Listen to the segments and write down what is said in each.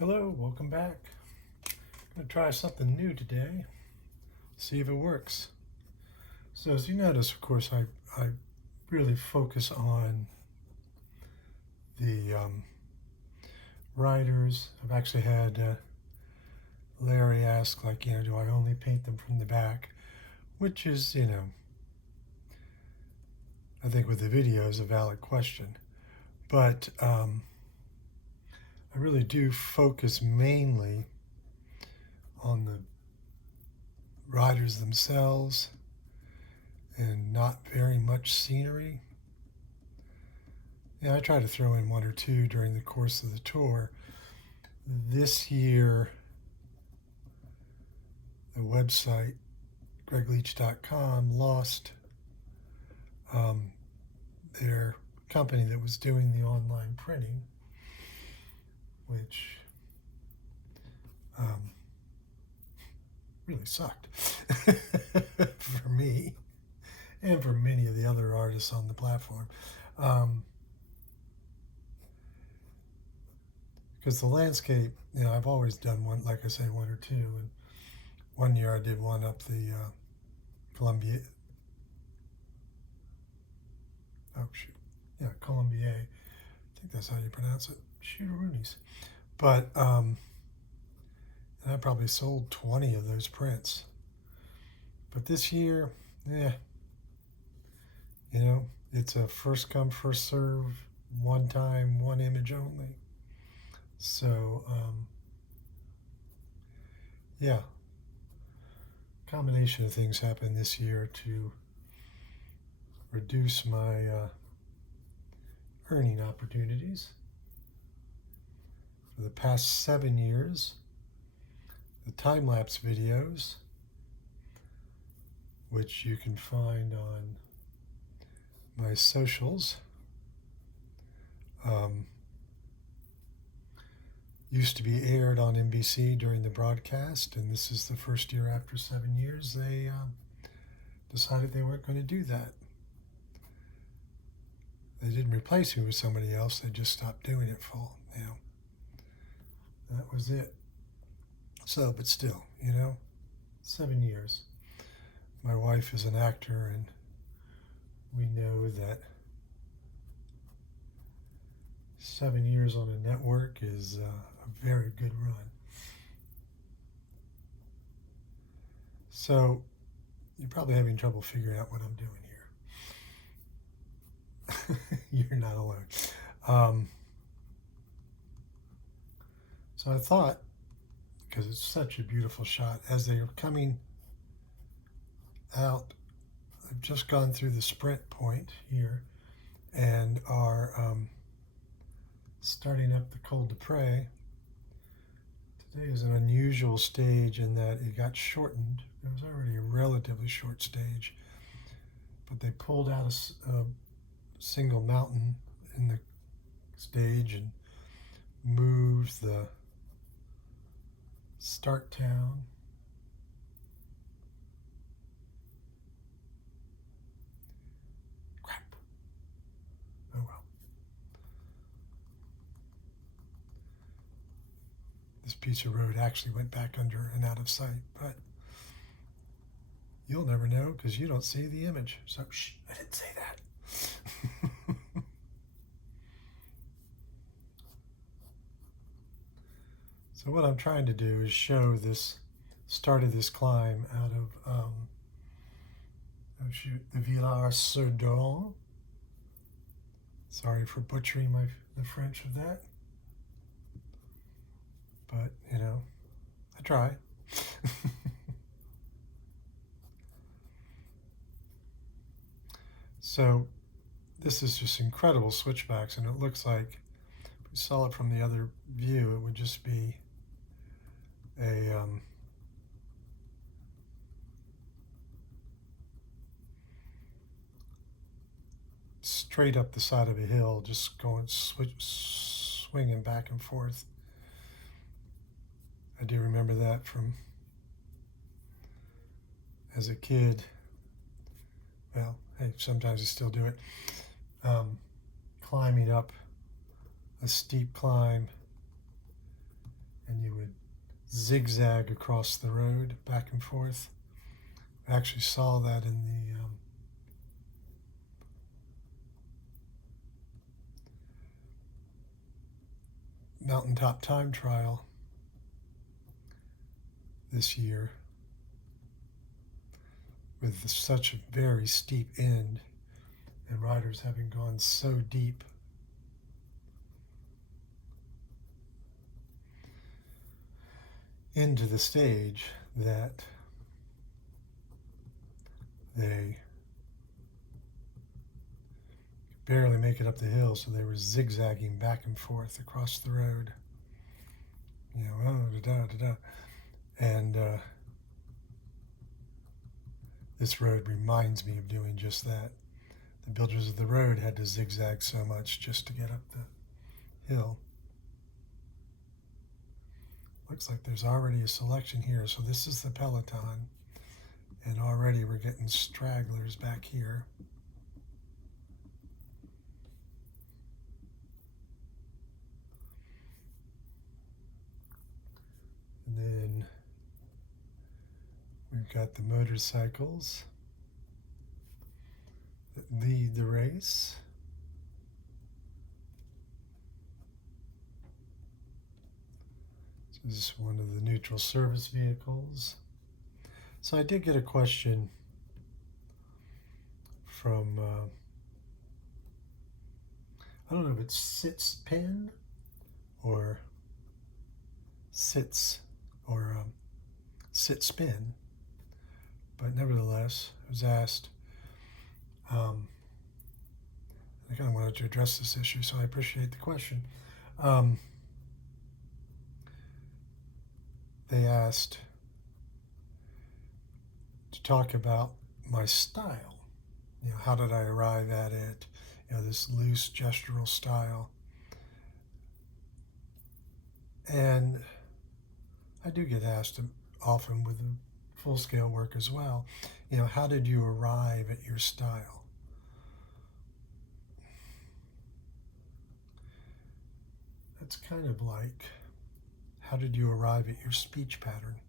Hello, welcome back. I'm going to try something new today, see if it works. So as you notice, of course, I really focus on the riders. I've actually had Larry ask, like, do I only paint them from the back? Which is, I think with the video is a valid question. But I really do focus mainly on the riders themselves and not very much scenery. Yeah, I try to throw in one or two during the course of the tour. This year, the website, gregleach.com, lost their company that was doing the online printing, which really sucked for me and for many of the other artists on the platform. Because the landscape, I've always done one, like I say, one or two. And one year I did one up the Columbia. Colombier. I think that's how you pronounce it. Shootaroonies. But and I probably sold 20 of those prints. But this year, it's a first come, first serve, one time, one image only. So, combination of things happened this year to reduce my earning opportunities. For the past 7 years, the time-lapse videos, which you can find on my socials, used to be aired on NBC during the broadcast, and this is the first year after 7 years they decided they weren't going to do that. They didn't replace me with somebody else, they just stopped doing it full. That was it. So, but still, 7 years. My wife is an actor, and we know that 7 years on a network is a very good run. So you're probably having trouble figuring out what I'm doing here. You're not alone. So I thought, because it's such a beautiful shot, as they are coming out, I've just gone through the sprint point here and are starting up the Col de Pré. Today is an unusual stage in that it got shortened. It was already a relatively short stage, but they pulled out a single mountain in the stage and moved the start town. Crap. Oh well. This piece of road actually went back under and out of sight, but you'll never know because you don't see the image. So, shh, I didn't say that. So what I'm trying to do is show this start of this climb out of the Villars-sur-Dolon. Sorry for butchering the French of that, but I try. So this is just incredible switchbacks, and it looks like if we saw it from the other view, it would just be a straight up the side of a hill, just going swinging back and forth. I do remember that from as a kid. Well, hey, sometimes you still do it. Climbing up a steep climb zigzag across the road back and forth. I actually saw that in the mountaintop time trial this year, with such a very steep end and riders having gone so deep. Into the stage that they could barely make it up the hill, so they were zigzagging back and forth across the road. You know, oh, da da da da. And this road reminds me of doing just that. The builders of the road had to zigzag so much just to get up the hill. Looks like there's already a selection here. So this is the peloton, and already we're getting stragglers back here. And then we've got the motorcycles that lead the race. This is one of the neutral service vehicles. So I did get a question from, I don't know if it's Sits Pin or Sits or Sit Spin, but nevertheless, I was asked. I kind of wanted to address this issue, so I appreciate the question. They asked to talk about my style. You know, how did I arrive at it? You know, this loose gestural style. And I do get asked often with the full-scale work as well, you know, how did you arrive at your style? That's kind of like, how did you arrive at your speech pattern?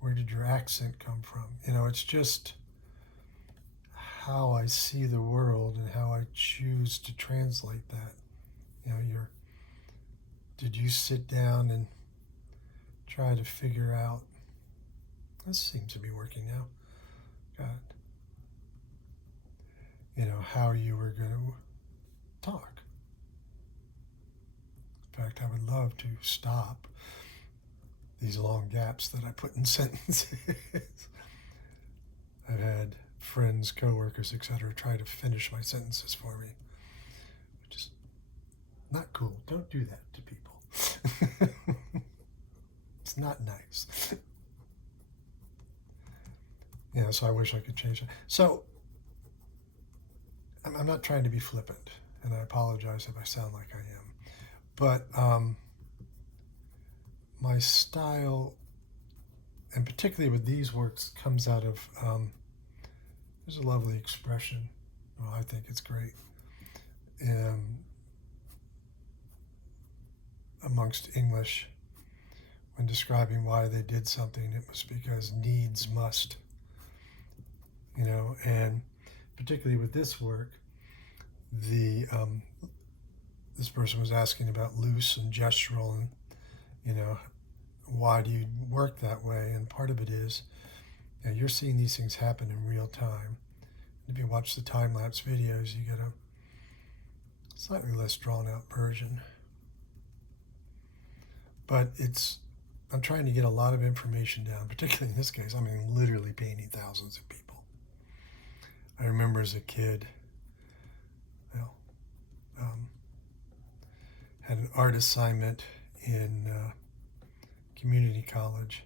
Where did your accent come from? You know, it's just how I see the world and how I choose to translate that. You know, did you sit down and try to figure out, this seems to be working now, God, you know, how you were going to talk? In fact, I would love to stop these long gaps that I put in sentences. I've had friends, coworkers, etc., try to finish my sentences for me, which is not cool. Don't do that to people. It's not nice. Yeah, so I wish I could change that. So I'm not trying to be flippant, and I apologize if I sound like I am. But my style, and particularly with these works, comes out of, there's a lovely expression. Well, I think it's great. Amongst English, when describing why they did something, it was because needs must. You know, and particularly with this work, this person was asking about loose and gestural, and you know, why do you work that way? And part of it is, you know, you're seeing these things happen in real time. If you watch the time-lapse videos, you get a slightly less drawn-out version. But I'm trying to get a lot of information down, particularly in this case. I mean, literally painting thousands of people. I remember as a kid, had an art assignment in community college,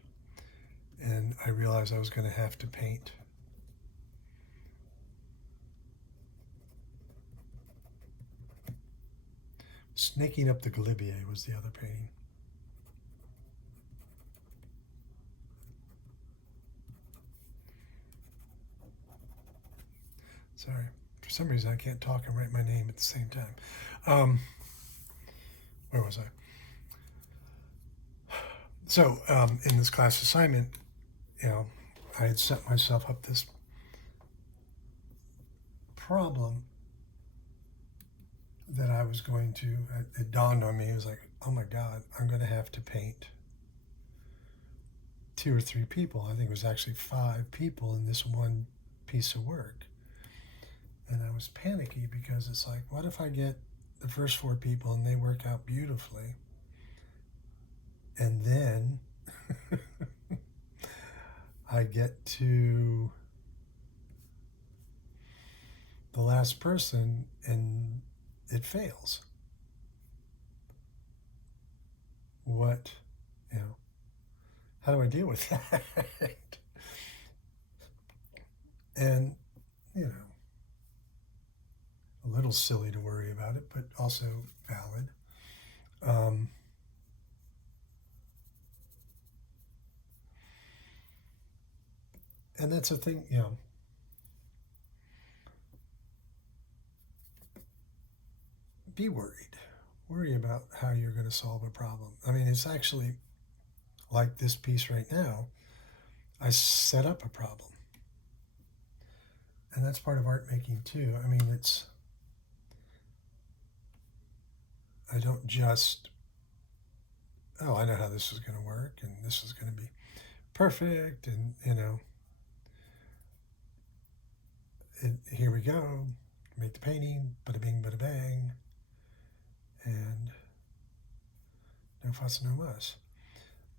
and I realized I was going to have to paint. Snaking Up the Galibier was the other painting. Sorry, for some reason I can't talk and write my name at the same time. Where was I? So in this class assignment, you know, I had set myself up this problem that I was going to, it dawned on me, it was like, oh my God, I'm going to have to paint 2 or 3 people. I think it was actually 5 people in this one piece of work. And I was panicky because it's like, what if I get the first 4 people and they work out beautifully? And then I get to the last person and it fails. What, you know, how do I deal with that? And, you know, a little silly to worry about it, but also valid. Um, and that's a thing, you know, be worried. Worry about how you're going to solve a problem. I mean, it's actually like this piece right now. I set up a problem. And that's part of art making too. I mean, I don't just, oh, I know how this is going to work and this is going to be perfect. And, you know, here we go. Make the painting, bada bing, bada bang. And no fuss, no muss.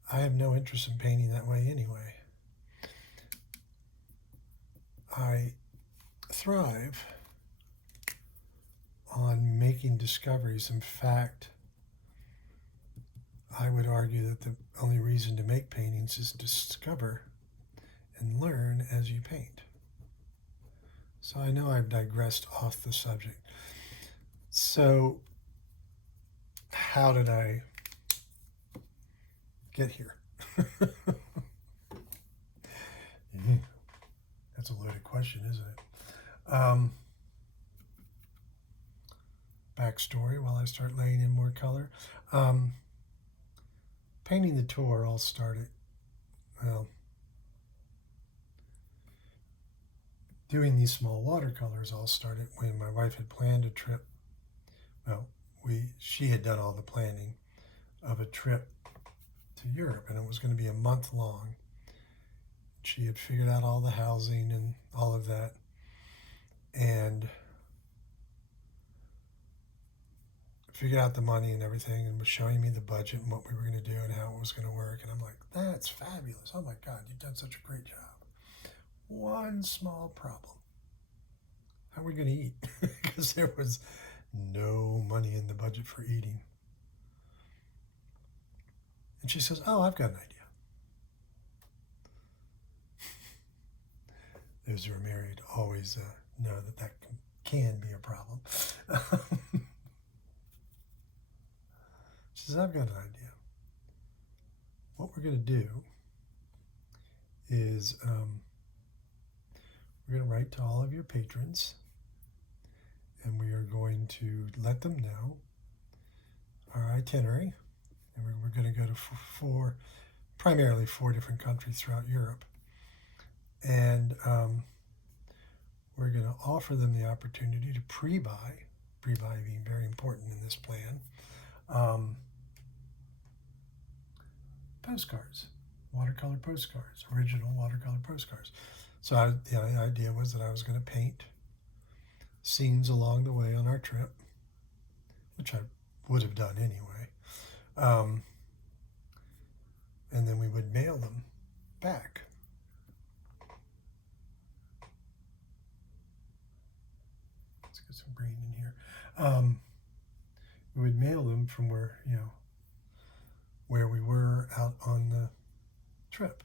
I have no interest in painting that way anyway. I thrive on making discoveries. In fact, I would argue that the only reason to make paintings is to discover and learn as you paint. So I know I've digressed off the subject. So how did I get here? That's a loaded question, isn't it? Backstory while I start laying in more color. Painting the tour all started, well, doing these small watercolors all started when my wife had planned a trip. Well, she had done all the planning of a trip to Europe, and it was going to be a month long. She had figured out all the housing and all of that, and figured out the money and everything, and was showing me the budget and what we were going to do and how it was going to work. And I'm like, that's fabulous. Oh my God, you've done such a great job. One small problem. How are we going to eat? Because there was no money in the budget for eating. And she says, oh, I've got an idea. Those who are married always know that can be a problem. She says, I've got an idea. What we're going to do is we're going to write to all of your patrons, and we are going to let them know our itinerary. And we're going to go to primarily four different countries throughout Europe. And we're going to offer them the opportunity to pre-buy being very important in this plan, postcards, watercolor postcards, original watercolor postcards. So the idea was that I was going to paint scenes along the way on our trip, which I would have done anyway. And then we would mail them back. Let's get some green in here. We would mail them from where we were out on the trip.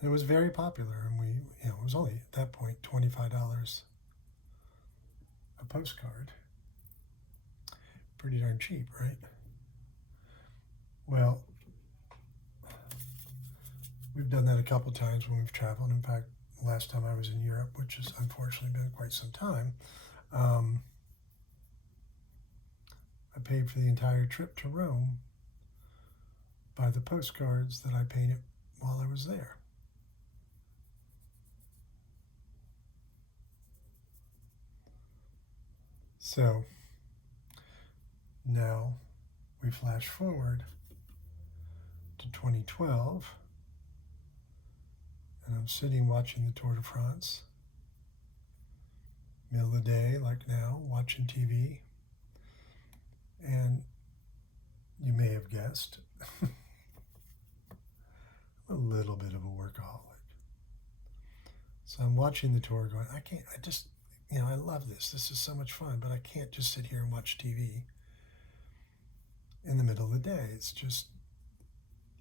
And it was very popular, and it was only at that point $25 a postcard. Pretty darn cheap, right? Well, we've done that a couple times when we've traveled. In fact, last time I was in Europe, which has unfortunately been quite some time, I paid for the entire trip to Rome by the postcards that I painted while I was there. So now we flash forward to 2012, and I'm sitting watching the Tour de France, middle of the day like now, watching TV, and you may have guessed, a little bit of a workaholic. So I'm watching the tour going, I just, I love this. This is so much fun, but I can't just sit here and watch TV in the middle of the day. It's just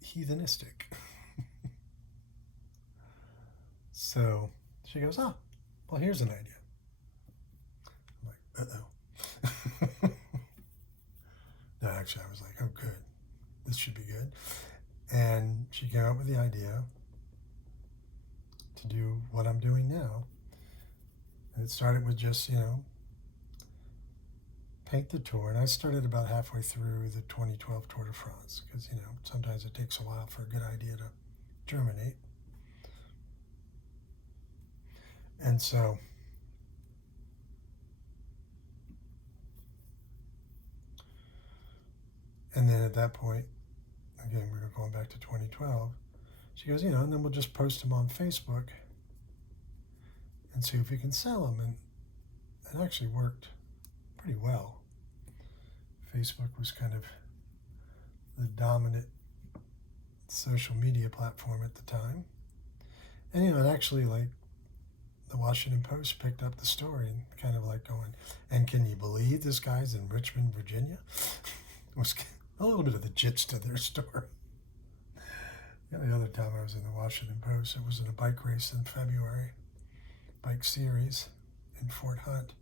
heathenistic. So she goes, oh, well, here's an idea. I'm like, uh-oh. No, actually, I was like, oh, good. This should be good. And she came up with the idea to do what I'm doing now. And it started with just, paint the tour. And I started about halfway through the 2012 Tour de France because, sometimes it takes a while for a good idea to germinate. And so and then at that point, again, we were going back to 2012, she goes, and then we'll just post them on Facebook and see if we can sell them. And it actually worked pretty well. Facebook was kind of the dominant social media platform at the time. And, it actually, like, the Washington Post picked up the story and kind of like going, and can you believe this guy's in Richmond, Virginia? It was a little bit of the gist to their story. The other time I was in the Washington Post, it was in a bike race in February, bike series in Fort Hunt.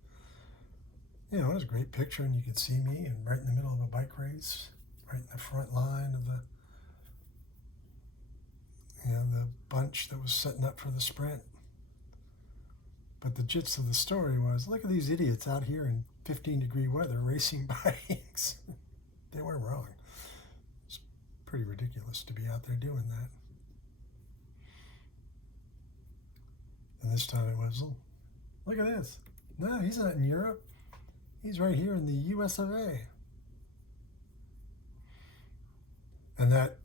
It was a great picture, and you could see me and right in the middle of a bike race, right in the front line of the bunch that was setting up for the sprint. But the gist of the story was, look at these idiots out here in 15-degree weather racing bikes. They weren't wrong. It's pretty ridiculous to be out there doing that. And this time it was, look at this. No, he's not in Europe. He's right here in the US of A. And that,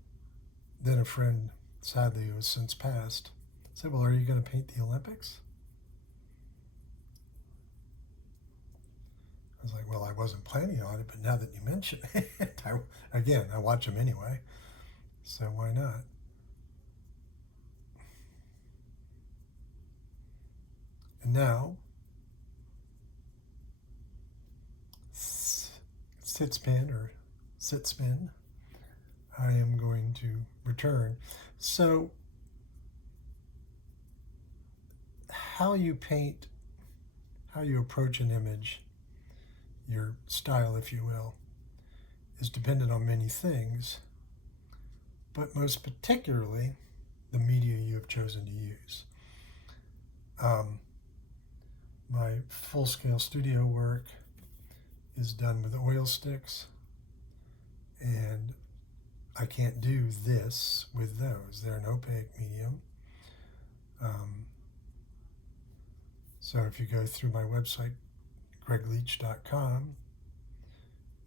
then a friend, sadly who has since passed, said, well, are you going to paint the Olympics? I was like, well, I wasn't planning on it, but now that you mention it, I watch them anyway, so why not? And now, sit spin, I am going to return. So, how you paint, how you approach an image, your style, if you will, is dependent on many things, but most particularly the media you have chosen to use. My full-scale studio work is done with oil sticks, and I can't do this with those. They're an opaque medium. So if you go through my website, gregleach.com,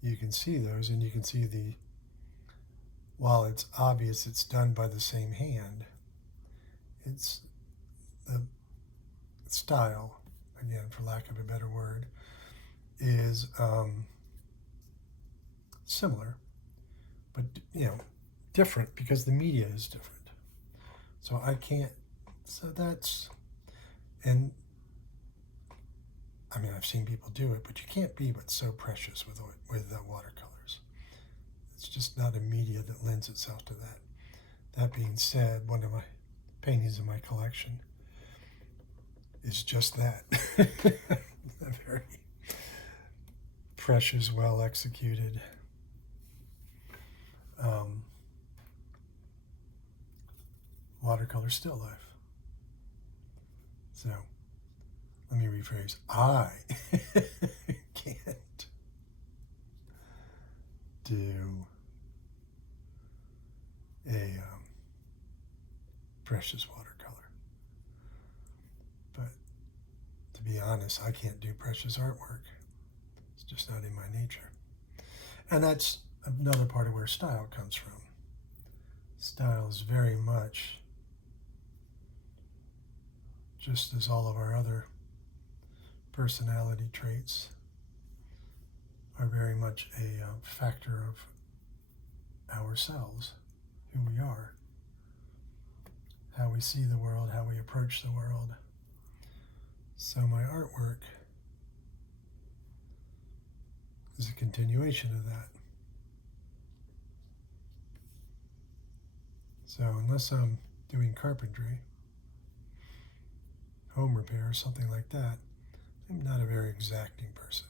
you can see those, and you can see while it's obvious it's done by the same hand, it's the style, again, for lack of a better word, is similar, but, different because the media is different. So and I've seen people do it, but you can't be but so precious with watercolors. It's just not a media that lends itself to that. That being said, one of my paintings in my collection is just that. A very precious, well executed watercolor still life. So let me rephrase. I can't do a precious watercolor. But to be honest, I can't do precious artwork. It's just not in my nature. And that's another part of where style comes from. Style is very much, just as all of our other personality traits are very much a factor of ourselves, who we are, how we see the world, how we approach the world. So my artwork is a continuation of that. So unless I'm doing carpentry, home repair, something like that, I'm not a very exacting person.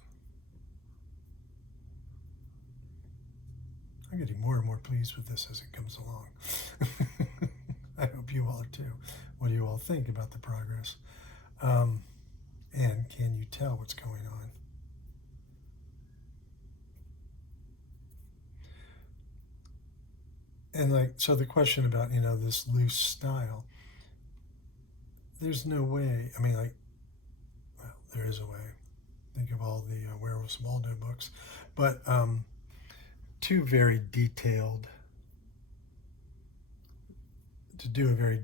I'm getting more and more pleased with this as it comes along. I hope you all are too. What do you all think about the progress? And can you tell what's going on? And so the question about, this loose style, there's no way, well, there is a way. Think of all the Werewolves Waldo books. But to do a very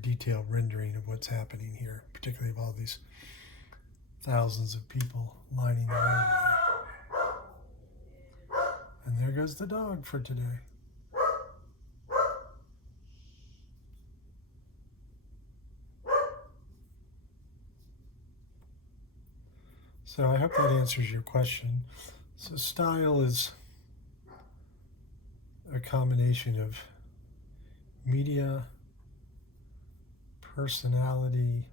detailed rendering of what's happening here, particularly of all these thousands of people lining the roadway. And there goes the dog for today. So I hope that answers your question. So style is a combination of media, personality,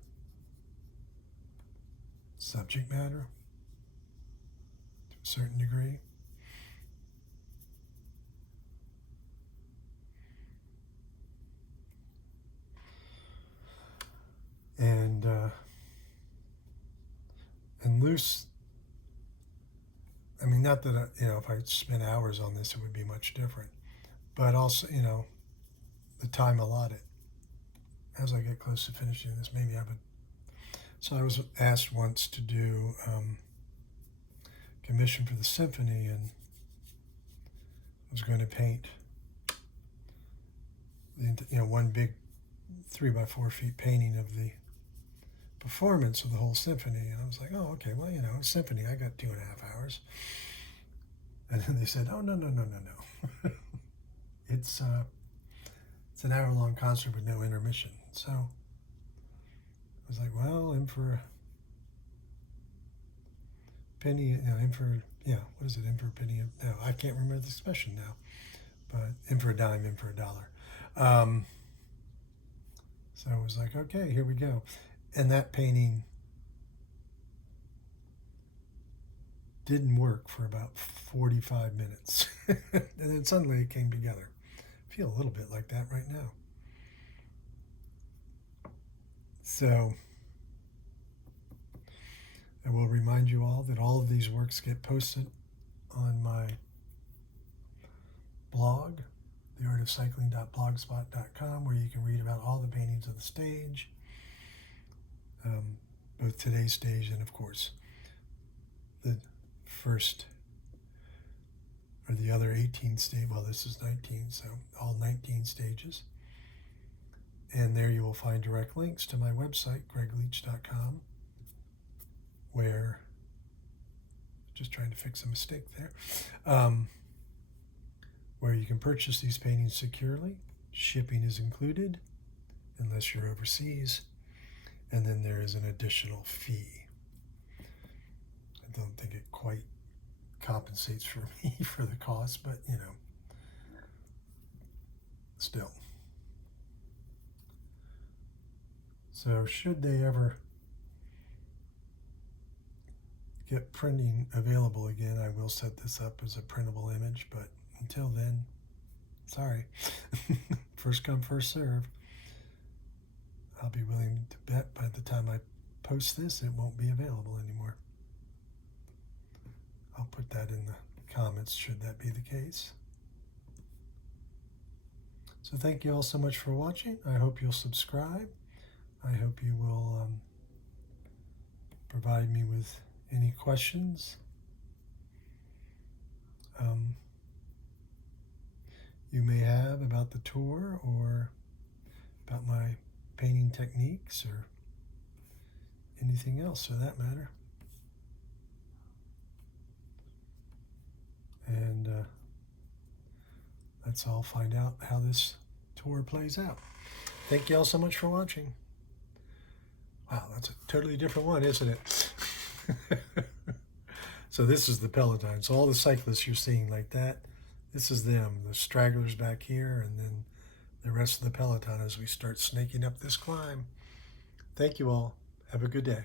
subject matter to a certain degree. And loose, not that, if I spent hours on this, it would be much different. But also, the time allotted. As I get close to finishing this, maybe I would. So I was asked once to do commission for the symphony, and I was going to paint one big 3x4 feet painting of the performance of the whole symphony. And I was like, oh, okay, well, symphony, I got 2.5 hours. And then they said, oh, no. It's an hour-long concert with no intermission. So I was like, well, in for a penny, what is it, in for a penny? No, I can't remember the expression now, but in for a dime, in for a dollar. So I was like, okay, here we go. And that painting didn't work for about 45 minutes. And then suddenly it came together. I feel a little bit like that right now. So I will remind you all that all of these works get posted on my blog, theartofcycling.blogspot.com, where you can read about all the paintings of the stage, both today's stage and, of course, the first or the other 18 stages. Well, this is 19, so all 19 stages. And there you will find direct links to my website, gregleach.com, where, just trying to fix a mistake there, where you can purchase these paintings securely. Shipping is included, unless you're overseas. And then there is an additional fee. I don't think it quite compensates for me for the cost, but still. So should they ever get printing available again, I will set this up as a printable image, but until then, sorry. First come, first serve. I'll be willing to bet by the time I post this, it won't be available anymore. I'll put that in the comments should that be the case. So thank you all so much for watching. I hope you'll subscribe. I hope you will provide me with any questions you may have about the tour or about my painting techniques or anything else for that matter. And let's all find out how this tour plays out. Thank you all so much for watching. Wow, that's a totally different one, isn't it? So this is the peloton. So all the cyclists you're seeing like that, this is them, the stragglers back here, and then the rest of the peloton as we start snaking up this climb. Thank you all. Have a good day.